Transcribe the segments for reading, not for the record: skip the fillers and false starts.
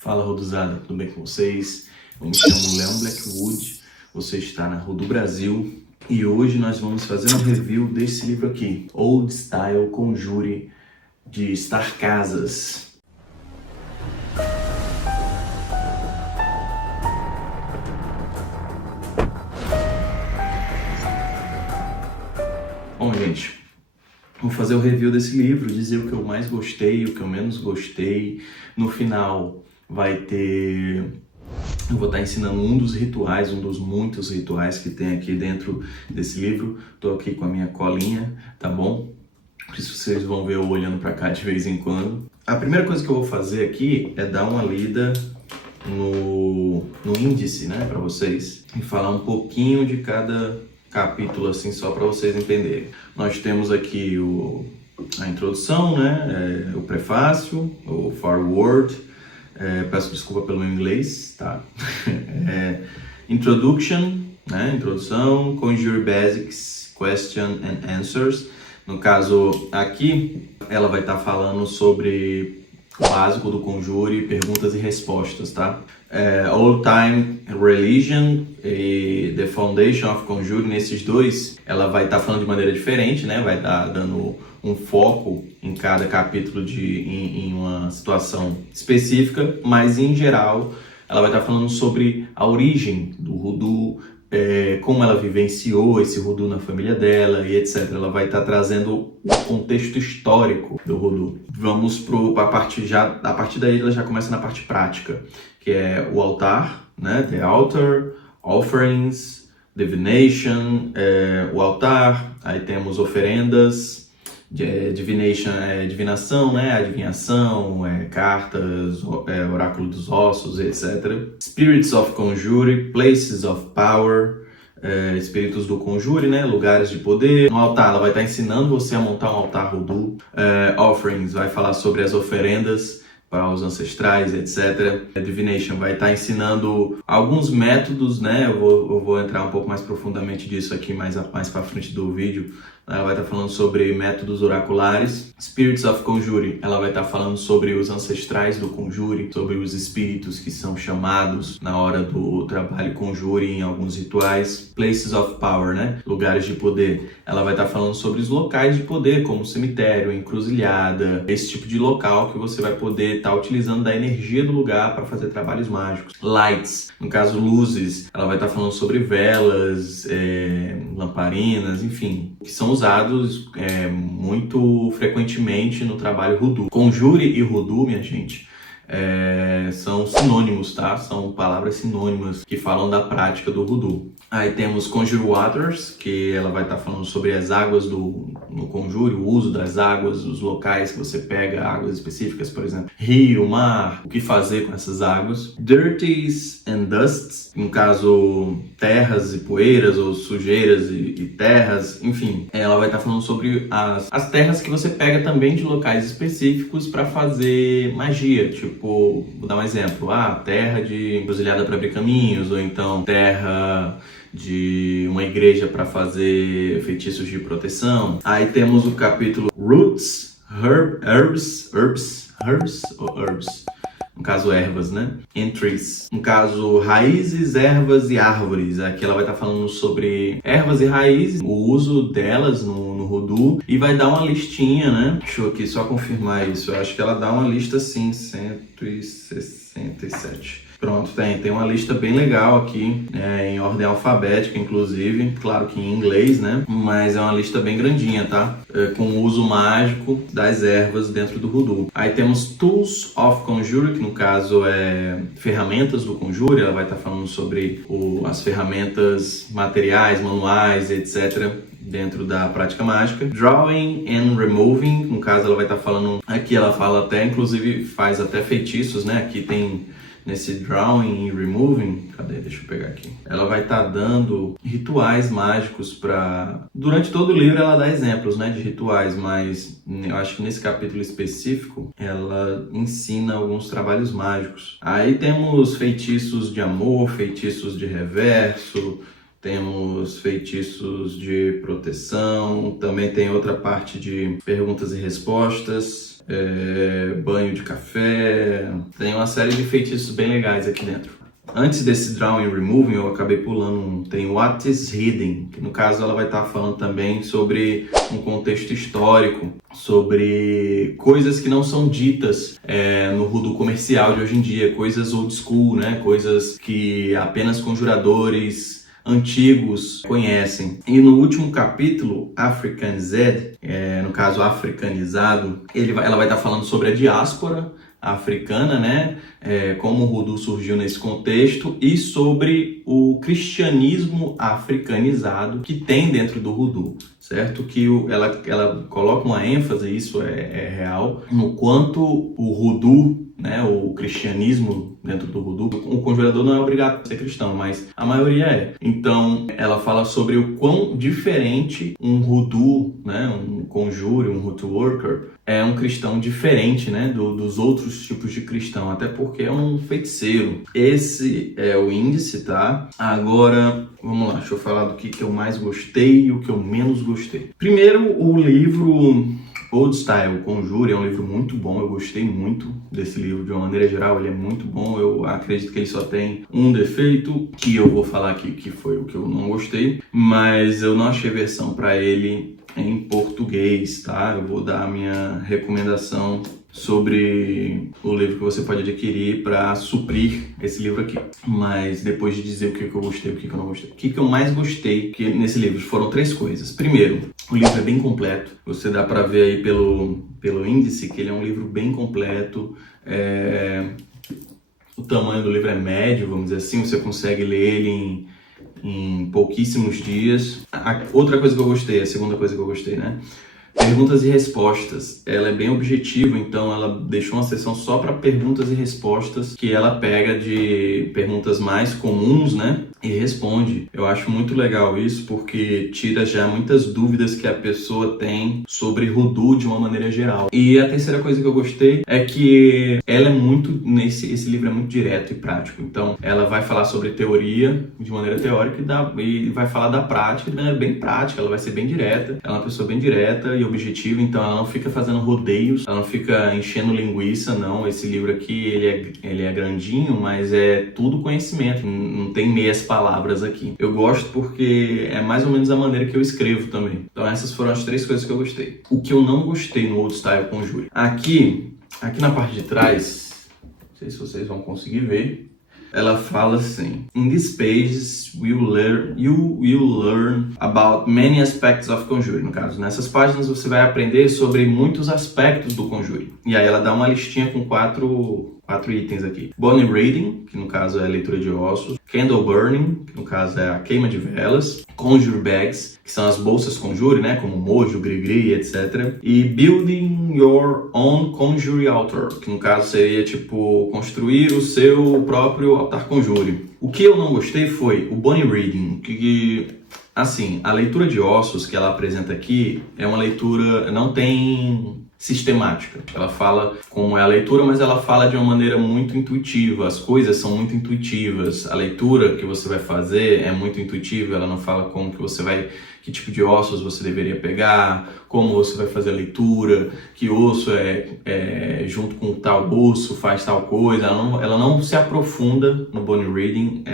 Fala, Roduzada, tudo bem com vocês? Eu me chamo Leon Blackwood, você está na Rodu Brasil e hoje nós vamos fazer um review desse livro aqui, Old Style Conjure, de Star Casas. Bom, gente, vou fazer o review desse livro, dizer o que eu mais gostei, o que eu menos gostei. No final vai ter... Eu vou estar ensinando um dos rituais, um dos muitos rituais que tem aqui dentro desse livro. Estou aqui com a minha colinha, tá bom? Por isso vocês vão ver eu olhando para cá de vez em quando. A primeira coisa que eu vou fazer aqui é dar uma lida no índice, né, para vocês. E falar um pouquinho de cada capítulo, assim, só para vocês entenderem. Nós temos aqui a introdução, né, o prefácio, o foreword. Peço desculpa pelo meu inglês, tá? Introduction, né? Introdução, Conjure Basics, Question and Answers. No caso aqui, ela vai estar falando sobre o básico do Conjure, perguntas e respostas, tá? Old Time Religion e The Foundation of Conjure, nesses dois, ela vai estar falando de maneira diferente, né? Vai estar dando um foco em cada capítulo em uma situação específica, mas em geral ela vai estar falando sobre a origem do Hoodoo, como ela vivenciou esse Hoodoo na família dela e etc. Ela vai estar trazendo o contexto histórico do Hoodoo. Vamos a partir daí ela já começa na parte prática, que é o altar, né? The altar, offerings, divination, o altar, aí temos oferendas. Divination é divinação, né? Adivinhação, cartas, oráculo dos ossos, etc. Spirits of Conjure, Places of Power, espíritos do Conjure, né? Lugares de poder. No altar, ela vai estar ensinando você a montar um altar Hoodoo. Offerings, vai falar sobre as oferendas para os ancestrais, etc. Divination vai estar ensinando alguns métodos, né? Eu vou entrar um pouco mais profundamente disso aqui mais para frente do vídeo. Ela vai estar falando sobre métodos oraculares. Spirits of Conjure, ela vai estar falando sobre os ancestrais do Conjure, sobre os espíritos que são chamados na hora do trabalho Conjure em alguns rituais. Places of Power, né? Lugares de poder. Ela vai estar falando sobre os locais de poder, como cemitério, encruzilhada, esse tipo de local que você vai poder estar utilizando da energia do lugar para fazer trabalhos mágicos. Lights, no caso luzes, ela vai estar falando sobre velas, lamparinas, enfim, que são usados muito frequentemente no trabalho Hoodoo. Conjure e Hoodoo, minha gente, são sinônimos, tá? São palavras sinônimas que falam da prática do Hoodoo. Aí temos Conjure Waters, que ela vai estar falando sobre as águas no Conjure, o uso das águas, os locais que você pega águas específicas, por exemplo, rio, mar, o que fazer com essas águas. Dirties and Dusts, no caso, terras e poeiras, ou sujeiras e terras, enfim. Ela vai estar falando sobre as terras que você pega também de locais específicos para fazer magia, tipo, vou dar um exemplo, terra de encruzilhada para abrir caminhos, ou então terra de uma igreja para fazer feitiços de proteção. Aí temos o capítulo Roots, Herbs, no caso ervas, né? And trees, no caso raízes, ervas e árvores. Aqui ela vai estar falando sobre ervas e raízes, o uso delas no Hoodoo, e vai dar uma listinha, né? Deixa eu aqui só confirmar isso. Eu acho que ela dá uma lista sim, 167. Pronto, tem uma lista bem legal aqui, em ordem alfabética, inclusive, claro que em inglês, né? Mas é uma lista bem grandinha, tá? Com o uso mágico das ervas dentro do Hoodoo. Aí temos Tools of Conjure, que no caso é ferramentas do Conjure. Ela vai estar falando sobre as ferramentas materiais, manuais, etc., dentro da prática mágica. Drawing and Removing, no caso ela vai estar falando, aqui ela fala até, inclusive faz até feitiços, né? Aqui tem nesse Drawing e Removing, deixa eu pegar aqui. Ela vai estar dando rituais mágicos durante todo o livro ela dá exemplos, né, de rituais, mas eu acho que nesse capítulo específico ela ensina alguns trabalhos mágicos. Aí temos feitiços de amor, feitiços de reverso, temos feitiços de proteção, também tem outra parte de perguntas e respostas. banho de café, tem uma série de feitiços bem legais aqui dentro. Antes desse Drawing and Removing, eu acabei pulando tem What is Hidden, que no caso ela vai estar falando também sobre um contexto histórico, sobre coisas que não são ditas no voodoo comercial de hoje em dia, coisas old school, né? Coisas que apenas conjuradores antigos conhecem. E no último capítulo, Africanized, no caso africanizado, ela vai estar falando sobre a diáspora africana, né? Como o voodoo surgiu nesse contexto e sobre o cristianismo africanizado que tem dentro do voodoo, certo? Que ela coloca uma ênfase, isso é real, no quanto o voodoo, né, o cristianismo dentro do voodoo, o conjurador não é obrigado a ser cristão, mas a maioria é. Então, ela fala sobre o quão diferente um voodoo, né, um conjure, um voodoo worker, é um cristão diferente, né, dos outros tipos de cristão, até porque é um feiticeiro. Esse é o índice, tá? Agora, vamos lá, deixa eu falar do que eu mais gostei e o que eu menos gostei. Primeiro, o livro Old Style Conjure é um livro muito bom, eu gostei muito desse livro de uma maneira geral, ele é muito bom, eu acredito que ele só tem um defeito, que eu vou falar aqui que foi o que eu não gostei, mas eu não achei versão para ele em português, tá? Eu vou dar a minha recomendação sobre o livro que você pode adquirir para suprir esse livro aqui. Mas depois de dizer o que eu gostei e o que eu não gostei. O que eu mais gostei nesse livro foram 3 coisas. Primeiro, o livro é bem completo. Você dá para ver aí pelo índice que ele é um livro bem completo. O tamanho do livro é médio, vamos dizer assim. Você consegue ler ele em pouquíssimos dias. Outra coisa que eu gostei, a segunda coisa que eu gostei, né? Perguntas e respostas. Ela é bem objetiva, então ela deixou uma seção só para perguntas e respostas, que ela pega de perguntas mais comuns, né? E responde. Eu acho muito legal isso, porque tira já muitas dúvidas que a pessoa tem sobre voodoo de uma maneira geral. E a terceira coisa que eu gostei é que ela é muito, esse livro é muito direto e prático. Então, ela vai falar sobre teoria de maneira teórica e vai falar da prática de maneira bem prática. Ela vai ser bem direta. Ela é uma pessoa bem direta e objetiva, então ela não fica fazendo rodeios, ela não fica enchendo linguiça, não. Esse livro aqui, ele é grandinho, mas é tudo conhecimento, não tem meias palavras aqui. Eu gosto porque é mais ou menos a maneira que eu escrevo também. Então essas foram as 3 coisas que eu gostei. O que eu não gostei no Old Style Conjure. Aqui na parte de trás, não sei se vocês vão conseguir ver, ela fala assim: In these pages you will learn about many aspects of Conjure. No caso, nessas páginas você vai aprender sobre muitos aspectos do Conjure. E aí ela dá uma listinha com 4 itens aqui. Bone Reading, que no caso é a leitura de ossos. Candle Burning, que no caso é a queima de velas. Conjure Bags, que são as bolsas Conjure, né? Como mojo, gris-gris, etc. E Building Your Own Conjure Altar, que no caso seria tipo construir o seu próprio altar Conjure. O que eu não gostei foi o Bone Reading, que assim, a leitura de ossos que ela apresenta aqui é uma leitura, não tem sistemática. Ela fala como é a leitura, mas ela fala de uma maneira muito intuitiva. As coisas são muito intuitivas. A leitura que você vai fazer é muito intuitiva. Ela não fala como que você vai, que tipo de ossos você deveria pegar, como você vai fazer a leitura, que osso junto com tal osso faz tal coisa. Ela não se aprofunda no Bone Reading.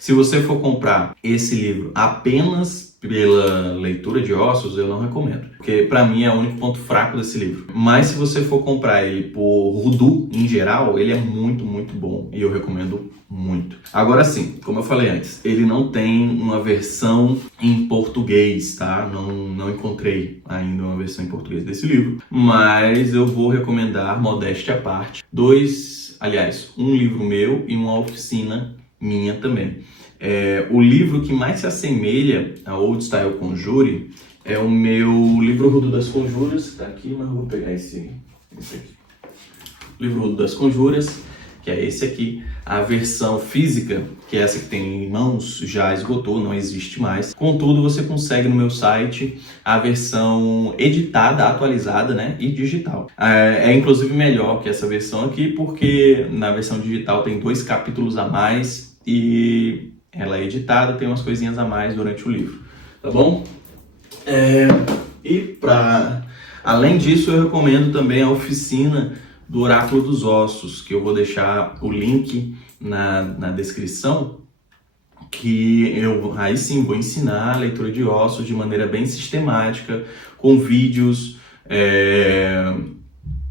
Se você for comprar esse livro apenas pela leitura de ossos, eu não recomendo, porque para mim é o único ponto fraco desse livro. Mas se você for comprar ele por voodoo em geral, ele é muito, muito bom e eu recomendo muito. Agora sim, como eu falei antes, ele não tem uma versão em português, tá? Não encontrei ainda uma versão em português desse livro, mas eu vou recomendar, modéstia à parte, um livro meu e uma oficina minha também. O livro que mais se assemelha a Old Style Conjure é o meu livro Voodoo das Conjuras, que tá aqui, mas eu vou pegar esse aqui. Livro Voodoo das Conjuras, que é esse aqui. A versão física, que é essa que tem em mãos, já esgotou, não existe mais. Contudo, você consegue no meu site a versão editada, atualizada, né, e digital. É inclusive melhor que essa versão aqui, porque na versão digital tem 2 capítulos a mais e ela é editada, tem umas coisinhas a mais durante o livro, tá bom? E para Além disso, eu recomendo também a oficina do Oráculo dos Ossos, que eu vou deixar o link na descrição, que eu aí sim vou ensinar a leitura de ossos de maneira bem sistemática, com vídeos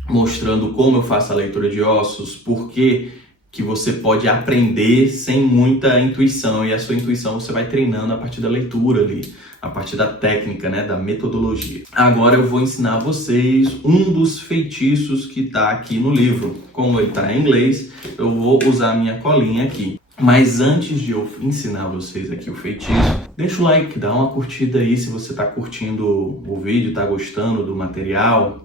mostrando como eu faço a leitura de ossos, porque que você pode aprender sem muita intuição, e a sua intuição você vai treinando a partir da leitura ali, a partir da técnica, né, da metodologia. Agora eu vou ensinar a vocês um dos feitiços que está aqui no livro. Como ele está em inglês, eu vou usar a minha colinha aqui. Mas antes de eu ensinar vocês aqui o feitiço, deixa o like, dá uma curtida aí se você está curtindo o vídeo, está gostando do material,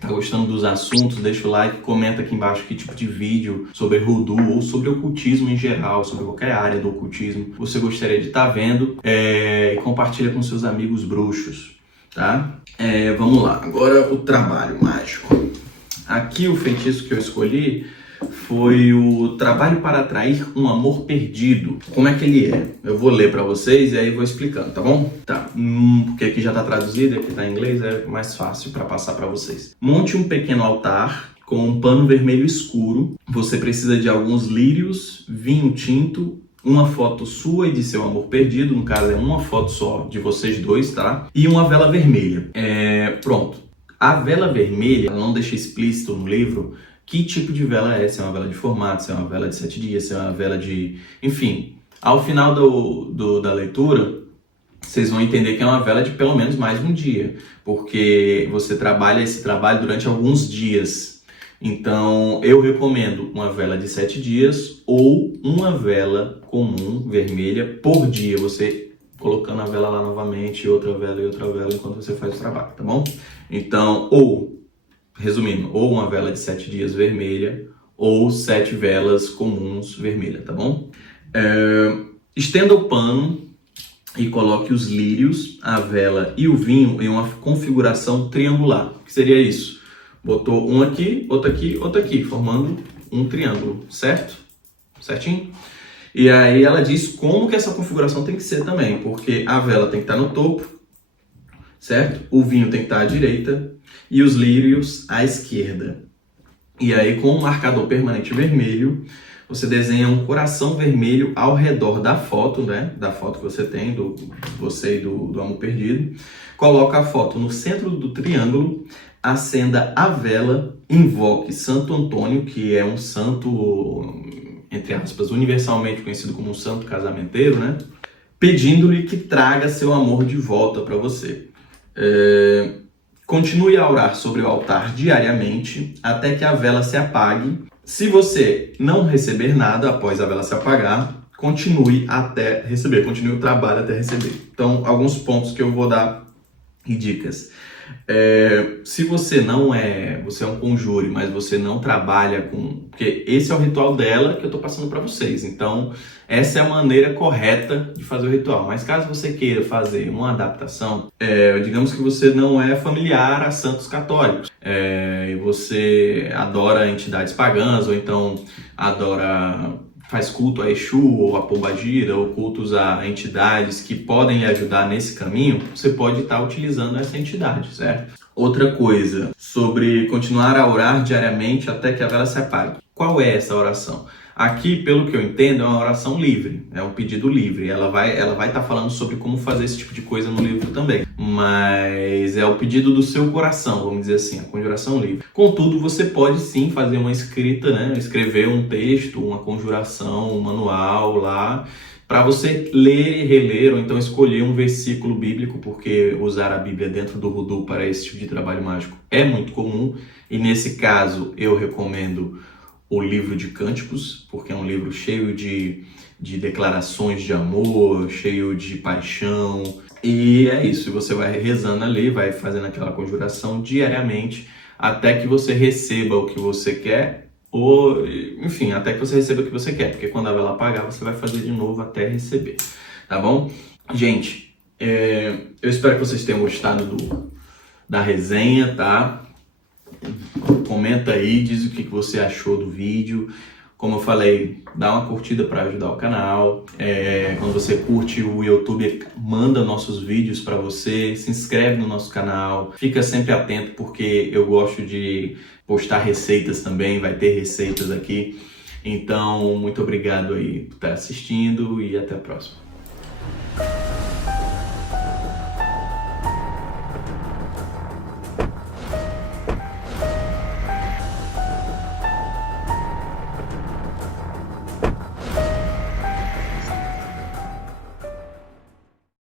tá gostando dos assuntos, deixa o like, comenta aqui embaixo que tipo de vídeo sobre Hoodoo ou sobre ocultismo em geral, sobre qualquer área do ocultismo você gostaria de estar vendo, e compartilha com seus amigos bruxos, tá? Vamos lá, agora o trabalho mágico. Aqui o feitiço que eu escolhi foi o trabalho para atrair um amor perdido. Como é que ele é? Eu vou ler para vocês e aí vou explicando, tá bom? Tá, porque aqui já tá traduzido, aqui tá em inglês, é mais fácil para passar para vocês. Monte um pequeno altar com um pano vermelho escuro. Você precisa de alguns lírios, vinho tinto, uma foto sua e de seu amor perdido, no caso é uma foto só de vocês dois, tá? E uma vela vermelha. Pronto. A vela vermelha, ela não deixa explícito no livro que tipo de vela é, se é uma vela de formato, se é uma vela de 7 dias, se é uma vela de... Enfim, ao final da leitura, vocês vão entender que é uma vela de pelo menos mais de um dia, porque você trabalha esse trabalho durante alguns dias. Então, eu recomendo uma vela de 7 dias ou uma vela comum, vermelha, por dia. Você colocando a vela lá novamente, outra vela e outra vela, enquanto você faz o trabalho, tá bom? Então, resumindo, ou uma vela de 7 dias vermelha, ou 7 velas comuns vermelha, tá bom? Estenda o pano e coloque os lírios, a vela e o vinho em uma configuração triangular. O que seria isso? Botou um aqui, outro aqui, formando um triângulo, certo? Certinho? E aí ela diz como que essa configuração tem que ser também, porque a vela tem que estar no topo, certo? O vinho tem que estar à direita e os lírios à esquerda. E aí, com um marcador permanente vermelho, você desenha um coração vermelho ao redor da foto, né? Da foto que você tem, você e do amor perdido. Coloca a foto no centro do triângulo, acenda a vela, invoque Santo Antônio, que é um santo, entre aspas, universalmente conhecido como um santo casamenteiro, né? Pedindo-lhe que traga seu amor de volta para você. Continue a orar sobre o altar diariamente até que a vela se apague. Se você não receber nada após a vela se apagar, continue até receber, continue o trabalho até receber. Então, alguns pontos que eu vou dar e dicas. Se você você é um conjure, mas você não trabalha com... Porque esse é o ritual dela que eu estou passando para vocês. Então, essa é a maneira correta de fazer o ritual. Mas caso você queira fazer uma adaptação, digamos que você não é familiar a santos católicos, e você adora entidades pagãs, ou então faz culto a Exu ou a Pombagira, ou cultos a entidades que podem lhe ajudar nesse caminho, você pode estar utilizando essa entidade, certo? Outra coisa, sobre continuar a orar diariamente até que a vela se apague. Qual é essa oração? Aqui, pelo que eu entendo, é uma oração livre, é um pedido livre. Ela vai estar falando sobre como fazer esse tipo de coisa no livro também. Mas é o pedido do seu coração, vamos dizer assim, a conjuração livre. Contudo, você pode sim fazer uma escrita, né? Escrever um texto, uma conjuração, um manual lá, para você ler e reler, ou então escolher um versículo bíblico, porque usar a Bíblia dentro do Hoodoo para esse tipo de trabalho mágico é muito comum. E nesse caso, eu recomendo o livro de Cânticos, porque é um livro cheio de declarações de amor, cheio de paixão. E é isso, você vai rezando ali, vai fazendo aquela conjuração diariamente, até que você receba o que você quer, ou, enfim, até que você receba o que você quer, porque quando a vela apagar, você vai fazer de novo até receber, tá bom? Gente, eu espero que vocês tenham gostado da resenha, tá? Comenta aí, diz o que você achou do vídeo, Como eu falei, dá uma curtida para ajudar o canal. Quando você curte o YouTube, manda nossos vídeos para você, se inscreve no nosso canal, fica sempre atento porque eu gosto de postar receitas também, vai ter receitas aqui. Então, muito obrigado aí por estar assistindo e até a próxima.